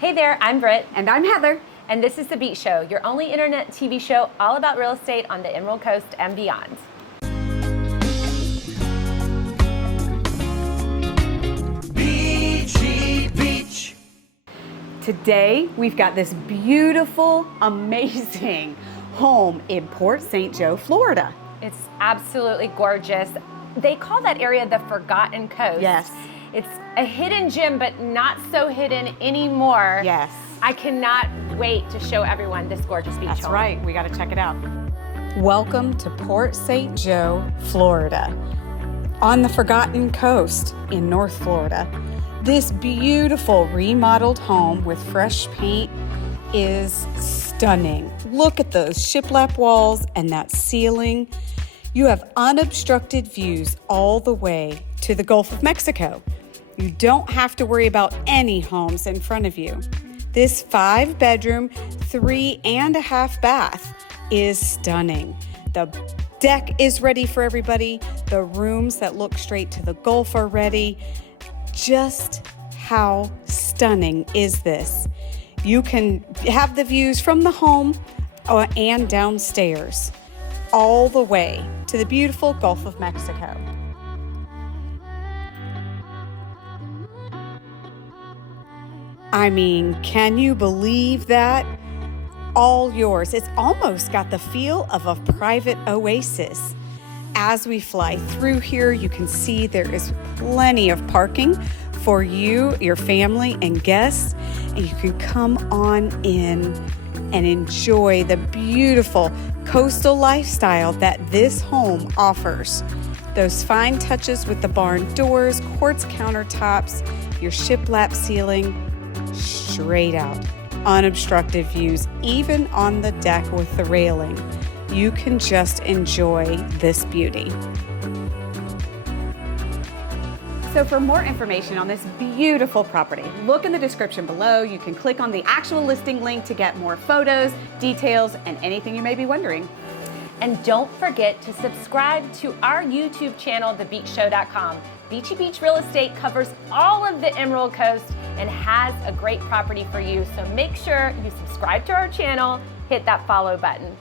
Hey there, I'm Britt. And I'm Heather. And this is The Beach Show, your only internet TV show all about real estate on the Emerald Coast and beyond. Beachy Beach. Today, we've got this beautiful, amazing home in Port St. Joe, Florida. It's absolutely gorgeous. They call that area the Forgotten Coast. Yes. It's a hidden gem, but not so hidden anymore. Yes. I cannot wait to show everyone this gorgeous beach That's home. right, we gotta check it out. Welcome to Port St. Joe, Florida. On the Forgotten Coast in North Florida, this beautiful remodeled home with fresh paint is stunning. Look at those shiplap walls and that ceiling. You have unobstructed views all the way to the Gulf of Mexico. You don't have to worry about any homes in front of you. This 5-bedroom, 3.5 bath is stunning. The deck is ready for everybody. The rooms that look straight to the Gulf are ready. Just how stunning is this? You can have the views from the home and downstairs, all the way to the beautiful Gulf of Mexico. I mean, can you believe that? All yours. It's almost got the feel of a private oasis. As we fly through here, you can see there is plenty of parking for you, your family, and guests. And you can come on in and enjoy the beautiful coastal lifestyle that this home offers. Those fine touches with the barn doors, quartz countertops, your shiplap ceiling, straight out, unobstructed views, even on the deck with the railing. You can just enjoy this beauty. So for more information on this beautiful property, look in the description below. You can click on the actual listing link to get more photos, details, and anything you may be wondering. And don't forget to subscribe to our YouTube channel, thebeachshow.com. Beachy Beach Real Estate covers all of the Emerald Coast and has a great property for you. So make sure you subscribe to our channel, hit that follow button.